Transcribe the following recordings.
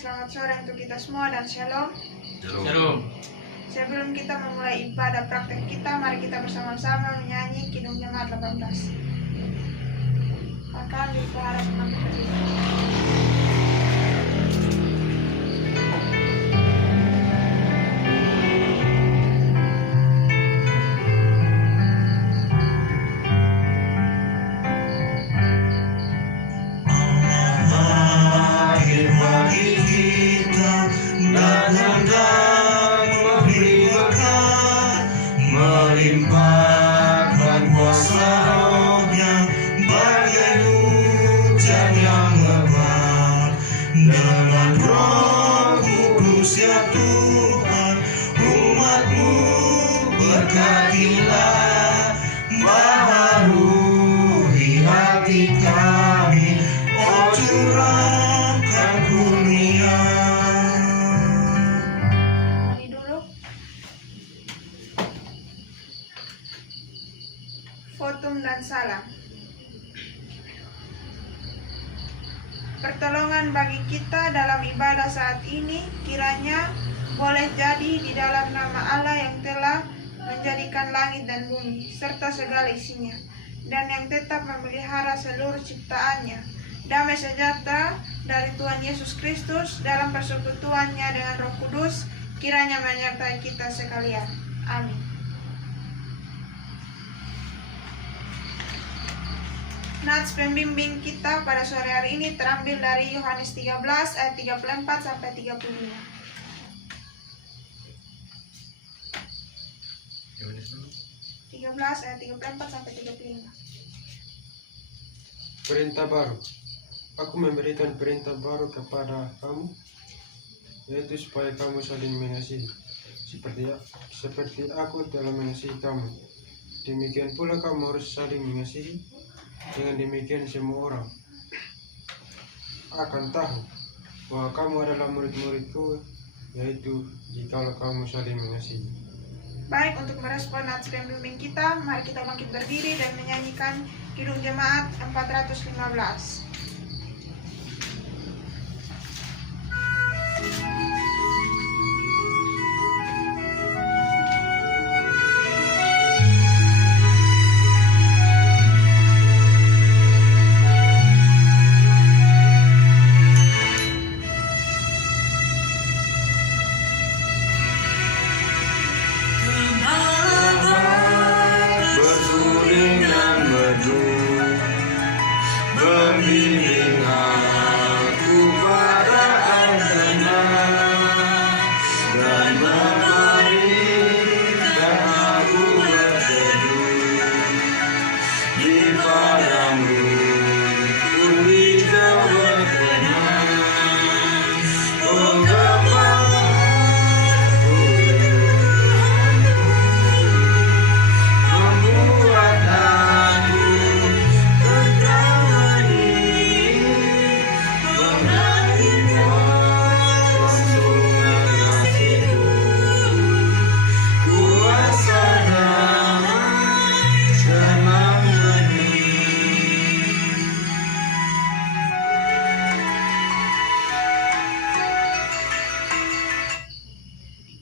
selamat sore untuk kita semua dan shalom. Shalom. Sebelum kita memulai ibadah praktek kita, mari kita bersama-sama menyanyi Kidung Jemaat 18. Akan diharap mengambil berdiri. Melimpahkan kuasa Roh-Nya bagai hujan yang lebat. Dengan Roh Kudus ya Tuhan, umat-Mu berkatilah, baharui hati kami, oh curahkan kurnia. Fotum dan salam. Pertolongan bagi kita dalam ibadah saat ini kiranya boleh jadi di dalam nama Allah yang telah menjadikan langit dan bumi serta segala isinya, dan yang tetap memelihara seluruh ciptaannya. Damai sejahtera dari Tuhan Yesus Kristus dalam persekutuannya dengan Roh Kudus kiranya menyertai kita sekalian. Amin. Nats pembimbing kita pada sore hari ini terambil dari Yohanes 13 ayat 34 sampai 35. Yohanes 13 ayat 34 sampai 35. Perintah baru. Aku memberikan perintah baru kepada kamu, yaitu supaya kamu saling mengasihi, seperti aku telah mengasihi kamu. Demikian pula kamu harus saling mengasihi. Dengan demikian semua orang akan tahu bahwa kamu adalah murid-muridku, yaitu jikalau kamu saling mengasihi. Baik, untuk merespon nats pembimbing kita, mari kita bangkit berdiri dan menyanyikan Kidung Jemaat 415. Bersuling dan merdu, membimbing aku pada kebenaran, dan memberikan aku berteduh di padamu, pulih keberkenan. Oh kepalaku, membuat aku tertawani, mengalirkan langsungan kasih-Mu, kuasa damai dalam benih.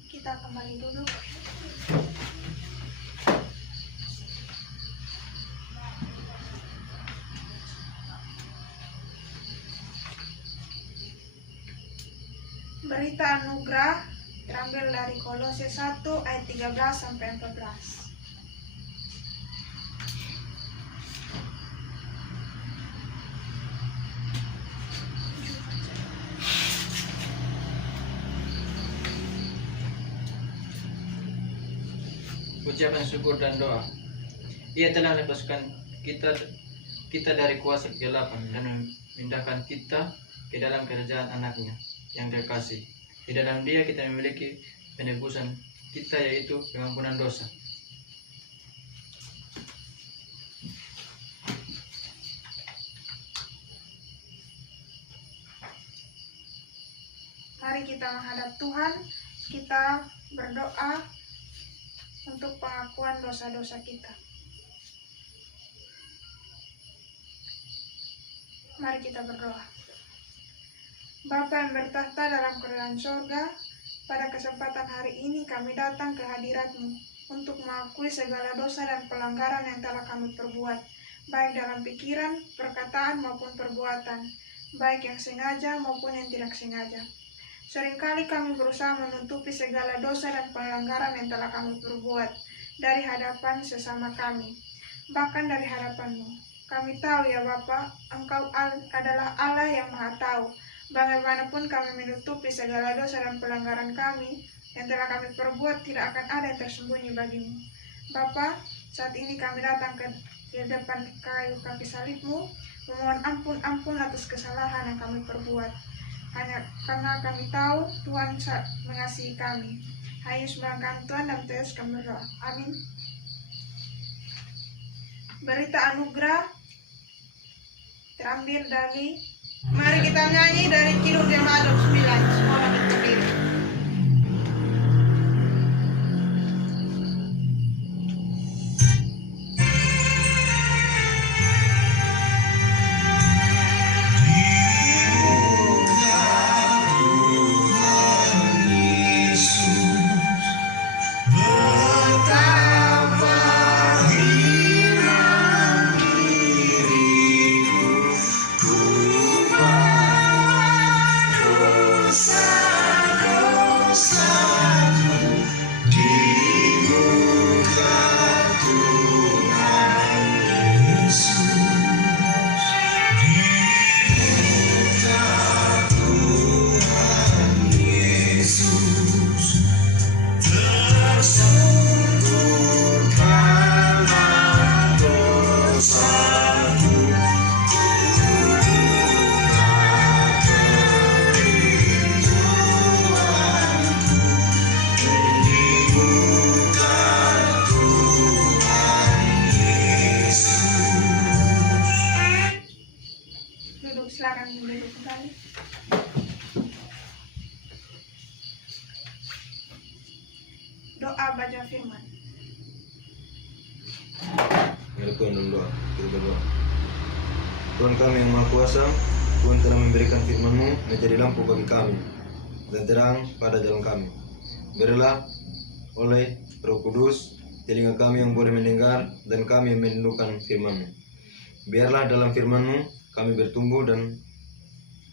Kita kembali dulu. Berita anugerah terambil dari Kolose 1 ayat 13 sampai 14. Ucapan syukur dan doa. Ia telah melepaskan kita dari kuasa kegelapan dan memindahkan kita ke dalam kerajaan anaknya yang terkasih. Di dalam Dia kita memiliki penebusan kita, yaitu pengampunan dosa. Mari kita menghadap Tuhan, kita berdoa untuk pengakuan dosa-dosa kita. Mari kita berdoa. Bapa yang bertahta dalam kerajaan sorga, pada kesempatan hari ini kami datang ke hadirat-Mu untuk mengakui segala dosa dan pelanggaran yang telah kami perbuat, baik dalam pikiran, perkataan maupun perbuatan, baik yang sengaja maupun yang tidak sengaja. Seringkali kami berusaha menutupi segala dosa dan pelanggaran yang telah kami perbuat dari hadapan sesama kami, bahkan dari hadapan-Mu. Kami tahu ya Bapa, Engkau adalah Allah yang Maha Tahu. Bagaimanapun kami menutupi segala dosa dan pelanggaran kami yang telah kami perbuat, tidak akan ada yang tersembunyi bagimu. Bapa, saat ini kami datang ke depan kayu kaki salib-Mu, memohon ampun atas kesalahan yang kami perbuat. Hanya karena kami tahu Tuhan mengasihi kami. Hayo sembahyang Tuhan dan terus kami berdoa. Amin. Berita anugerah terambil dari, mari kita nyanyi dari Kidung Jemaat 9. Semua bangkit berdiri. Silakan duduk kembali. Doa baca firman. Mari Tuhan dalam doa, kita berdoa. Tuhan kami yang Maha Kuasa, Tuhan telah memberikan firman-Mu menjadi lampu bagi kami dan terang pada jalan kami. Berilah oleh Roh Kudus telinga kami yang boleh mendengar dan kami yang merindukan firman-Mu. Biarlah dalam firman-Mu kami bertumbuh dan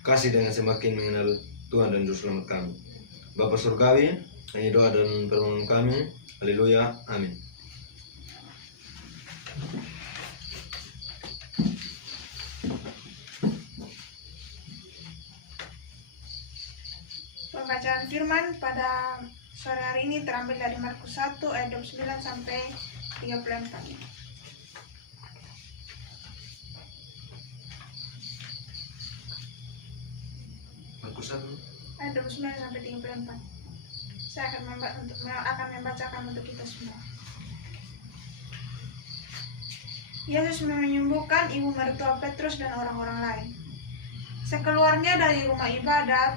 kasih dengan semakin mengenal Tuhan dan Juru Selamat kami. Bapa Surgawi, ini doa dan permohonan kami. Haleluya. Amin. Pembacaan firman pada sore hari ini terambil dari Markus 1 ayat 29 sampai 34. Markus 1. Ayat 29 sampai 34. Saya akan membacakan untuk kita semua. Yesus menyembuhkan ibu mertua Petrus dan orang-orang lain. Sekeluarnya dari rumah ibadat,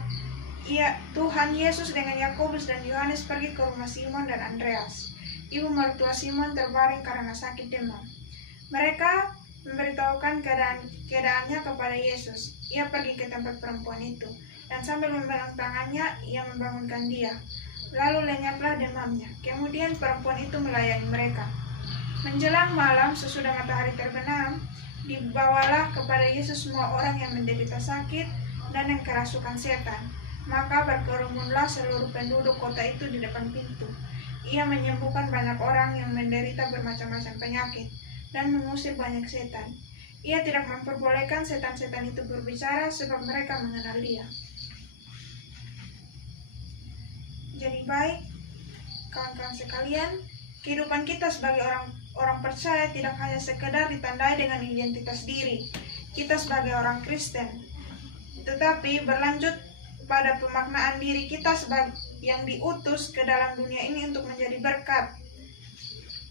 Tuhan Yesus dengan Yakobus dan Yohanes pergi ke rumah Simon dan Andreas. Ibu mertua Simon terbaring karena sakit demam. Mereka memberitahukan keadaannya kepada Yesus. Ia pergi ke tempat perempuan itu, dan sambil memegang tangannya, ia membangunkan dia. Lalu lenyaplah demamnya. Kemudian perempuan itu melayani mereka. Menjelang malam, sesudah matahari terbenam, dibawalah kepada Yesus semua orang yang menderita sakit dan yang kerasukan setan. Maka berkerumunlah seluruh penduduk kota itu di depan pintu. Ia menyembuhkan banyak orang yang menderita bermacam-macam penyakit dan mengusir banyak setan. Ia tidak memperbolehkan setan-setan itu berbicara sebab mereka mengenal dia. Jadi baik, kawan-kawan sekalian, kehidupan kita sebagai orang percaya tidak hanya sekedar ditandai dengan identitas diri kita sebagai orang Kristen, tetapi berlanjut pada pemaknaan diri kita sebagai yang diutus ke dalam dunia ini untuk menjadi berkat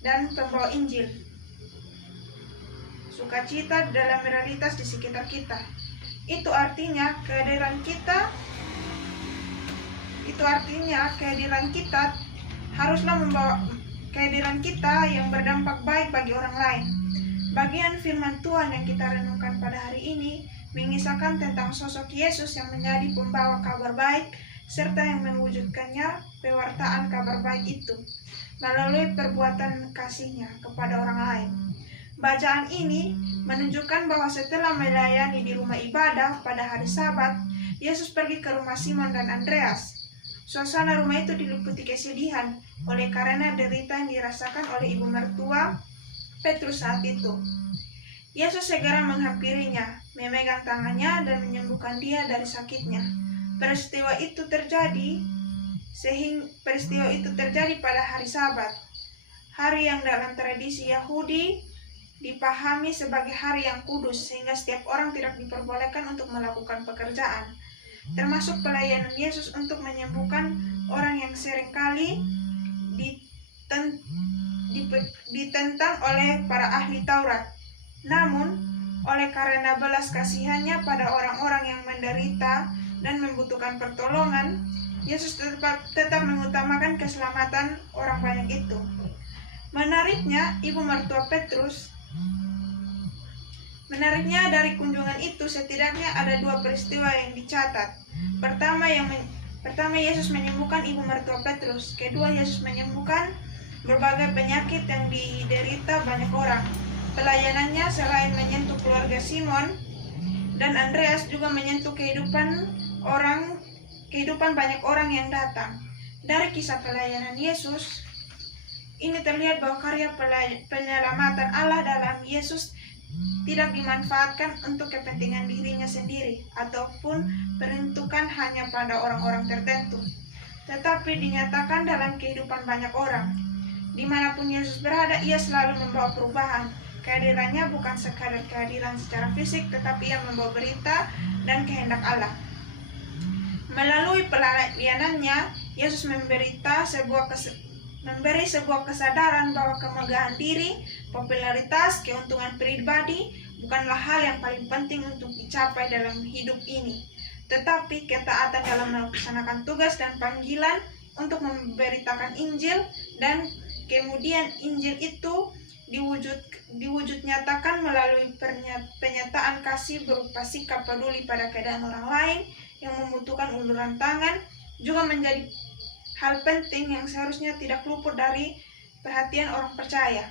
dan pembawa Injil. Sukacita dalam realitas di sekitar kita. Itu artinya kehadiran kita haruslah membawa kehadiran kita yang berdampak baik bagi orang lain. Bagian firman Tuhan yang kita renungkan pada hari ini mengisahkan tentang sosok Yesus yang menjadi pembawa kabar baik serta yang mewujudkannya pewartaan kabar baik itu melalui perbuatan kasihnya kepada orang lain. Bacaan ini menunjukkan bahwa setelah melayani di rumah ibadah pada hari Sabat, Yesus pergi ke rumah Simon dan Andreas. Suasana rumah itu diliputi kesedihan oleh karena derita yang dirasakan oleh ibu mertua Petrus saat itu. Yesus segera menghampirinya, memegang tangannya dan menyembuhkan dia dari sakitnya. Peristiwa itu terjadi pada hari Sabat, hari yang dalam tradisi Yahudi dipahami sebagai hari yang kudus, sehingga setiap orang tidak diperbolehkan untuk melakukan pekerjaan, termasuk pelayanan Yesus untuk menyembuhkan orang yang seringkali ditentang oleh para ahli Taurat. Namun, oleh karena belas kasihannya pada orang-orang yang menderita dan membutuhkan pertolongan, Yesus tetap mengutamakan keselamatan orang banyak itu. Menariknya dari kunjungan itu setidaknya ada 2 peristiwa yang dicatat. Pertama, Yesus menyembuhkan ibu mertua Petrus. Kedua, Yesus menyembuhkan berbagai penyakit yang diderita banyak orang. Pelayanannya selain menyentuh keluarga Simon dan Andreas juga menyentuh kehidupan banyak orang yang datang. Dari kisah pelayanan Yesus, ini terlihat bahwa karya penyelamatan Allah dalam Yesus tidak dimanfaatkan untuk kepentingan dirinya sendiri ataupun peruntukan hanya pada orang-orang tertentu, tetapi dinyatakan dalam kehidupan banyak orang. Dimanapun Yesus berada, ia selalu membawa perubahan. Kehadirannya bukan sekadar kehadiran secara fisik, tetapi ia membawa berita dan kehendak Allah. Melalui pelayanannya, Yesus memberi sebuah kesadaran bahwa kemegahan diri, popularitas, keuntungan pribadi bukanlah hal yang paling penting untuk dicapai dalam hidup ini, tetapi ketaatan dalam melaksanakan tugas dan panggilan untuk memberitakan Injil, dan kemudian Injil itu diwujud nyatakan melalui penyataan kasih berupa sikap peduli pada keadaan orang lain yang membutuhkan uluran tangan, juga menjadi hal penting yang seharusnya tidak luput dari perhatian orang percaya.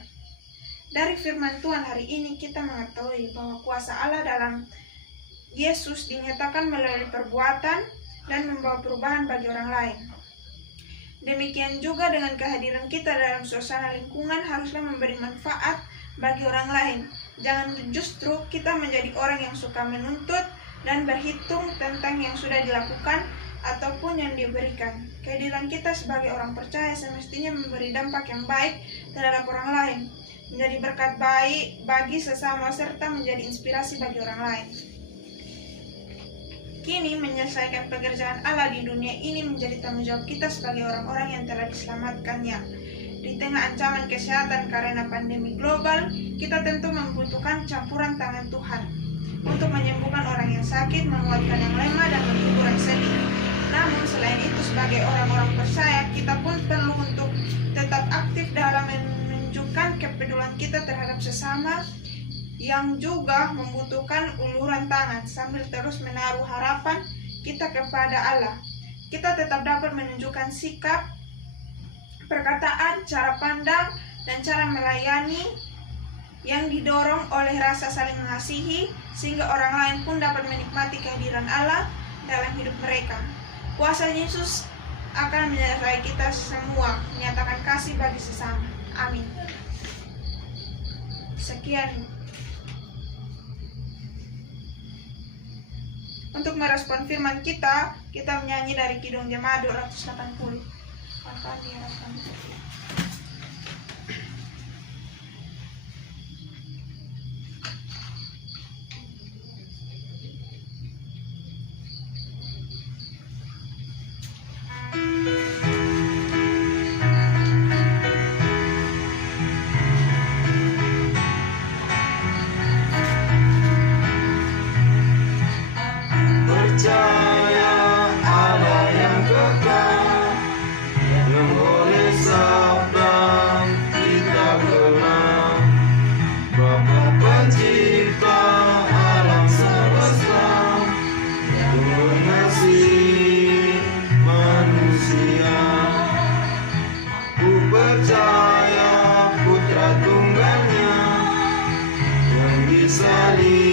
Dari firman Tuhan hari ini kita mengetahui bahwa kuasa Allah dalam Yesus dinyatakan melalui perbuatan dan membawa perubahan bagi orang lain. Demikian juga dengan kehadiran kita dalam suasana lingkungan haruslah memberi manfaat bagi orang lain. Jangan justru kita menjadi orang yang suka menuntut dan berhitung tentang yang sudah dilakukan ataupun yang diberikan. Kehadiran kita sebagai orang percaya semestinya memberi dampak yang baik terhadap orang lain, menjadi berkat baik bagi sesama serta menjadi inspirasi bagi orang lain. Kini menyelesaikan pekerjaan Allah di dunia ini menjadi tanggung jawab kita sebagai orang-orang yang telah diselamatkannya. Di tengah ancaman kesehatan karena pandemi global, kita tentu membutuhkan campuran tangan Tuhan untuk menyembuhkan orang yang sakit, menguatkan yang lemah, dan menghibur yang sedih. Namun selain itu, sebagai orang-orang percaya, kita pun perlu untuk tetap aktif dalam menunjukkan kepedulian kita terhadap sesama yang juga membutuhkan uluran tangan, sambil terus menaruh harapan kita kepada Allah. Kita tetap dapat menunjukkan sikap, perkataan, cara pandang, dan cara melayani yang didorong oleh rasa saling mengasihi, sehingga orang lain pun dapat menikmati kehadiran Allah dalam hidup mereka. Kuasa Yesus akan menyertai kita semua, menyatakan kasih bagi sesama. Amin. Sekian. Untuk merespon firman kita menyanyi dari Kidung Jemaat 280. Akan diharapkan. Percaya ada yang kekal yang boleh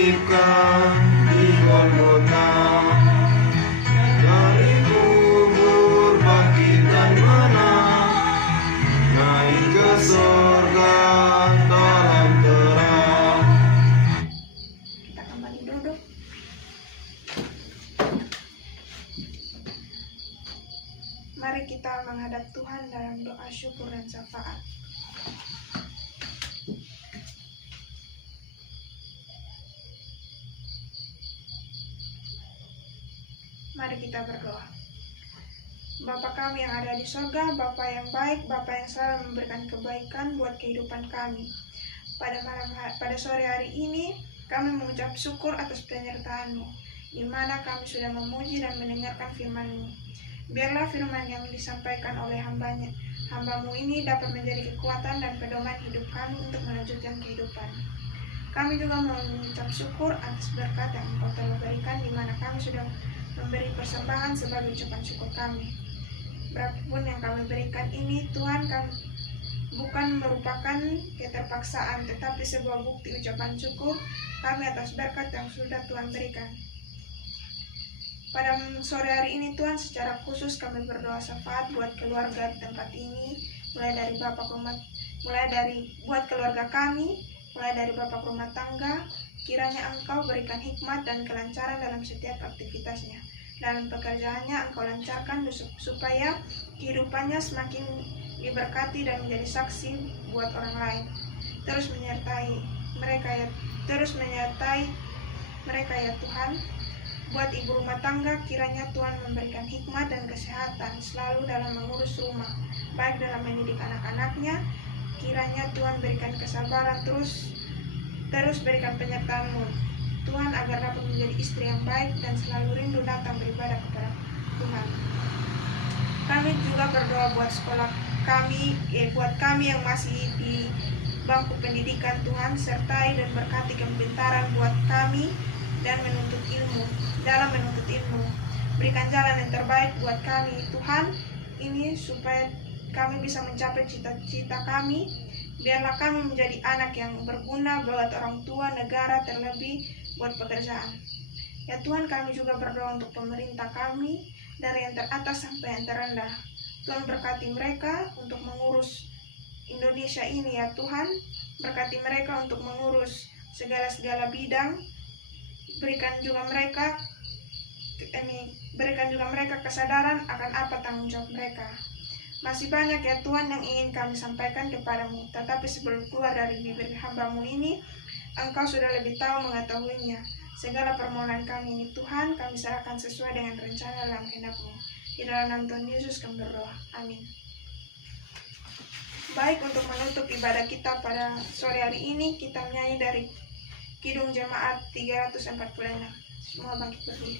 disalibkan di Golgota, dari kubur bangkit dan menang, naik ke sorga dalam terang. Kita kembali duduk. Mari kita menghadap Tuhan dalam doa syukur dan syafaat. Mari kita berdoa. Bapa kami yang ada di sorga, Bapa yang baik, Bapa yang selalu memberikan kebaikan buat kehidupan kami. Pada sore hari ini, kami mengucap syukur atas penyertaan-Mu, di mana kami sudah memuji dan mendengarkan firman-Mu. Biarlah firman yang disampaikan oleh hamba-Mu ini dapat menjadi kekuatan dan pedoman hidup kami untuk melanjutkan kehidupan. Kami juga mengucap syukur atas berkat yang Engkau telah berikan, di mana kami sudah memberi persembahan sebagai ucapan syukur kami. Berapapun yang kami berikan ini, Tuhan, kami bukan merupakan keterpaksaan, tetapi sebuah bukti ucapan syukur kami atas berkat yang sudah Tuhan berikan. Pada sore hari ini, Tuhan, secara khusus kami berdoa syafaat buat keluarga di tempat ini, mulai dari buat keluarga kami, mulai dari bapak rumah tangga. Kiranya Engkau berikan hikmat dan kelancaran dalam setiap aktivitasnya. Dalam pekerjaannya Engkau lancarkan supaya kehidupannya semakin diberkati dan menjadi saksi buat orang lain. Terus menyertai mereka ya Tuhan. Buat ibu rumah tangga, kiranya Tuhan memberikan hikmat dan kesehatan selalu dalam mengurus rumah, baik dalam mendidik anak-anaknya. Kiranya Tuhan berikan kesabaran, terus berikan penyertaan-Mu, Tuhan, agar dapat menjadi istri yang baik dan selalu rindu datang beribadah kepada Tuhan. Kami juga berdoa buat sekolah kami, buat kami yang masih di bangku pendidikan, Tuhan, sertai dan berkati kepintaran buat kami dan dalam menuntut ilmu. Berikan jalan yang terbaik buat kami, Tuhan, ini supaya kami bisa mencapai cita-cita kami. Biarlah kami menjadi anak yang berguna buat orang tua, negara, terlebih buat pekerjaan. Ya Tuhan, kami juga berdoa untuk pemerintah kami, dari yang teratas sampai yang terendah. Tuhan, berkati mereka untuk mengurus Indonesia ini, ya Tuhan. Berkati mereka untuk mengurus segala bidang. Berikan juga mereka kesadaran akan apa tanggung jawab mereka. Masih banyak ya Tuhan yang ingin kami sampaikan kepadamu, tetapi sebelum keluar dari bibir hamba-Mu ini, Engkau sudah lebih tahu mengetahuinya. Segala permohonan kami ini Tuhan, kami serahkan sesuai dengan rencana dalam kehendak-Mu. Di dalam nama Tuhan Yesus kami berdoa. Amin. Baik, untuk menutup ibadah kita pada sore hari ini, kita menyanyi dari Kidung Jemaat 346. Semua bangkit berdiri.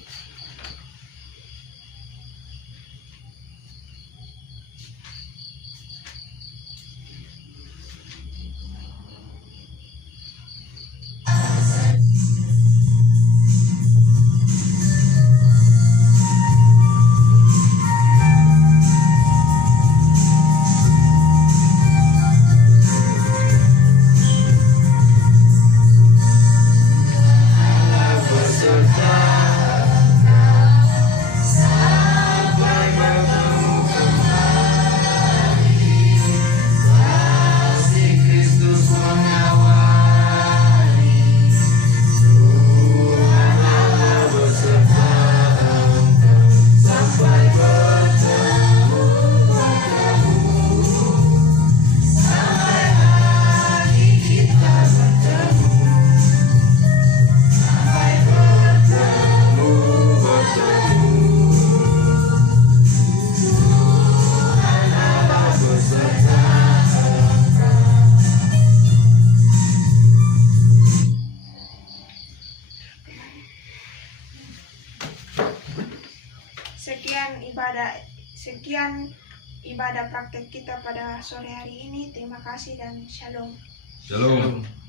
Sekian ibadah praktek kita pada sore hari ini. Terima kasih dan shalom. Shalom.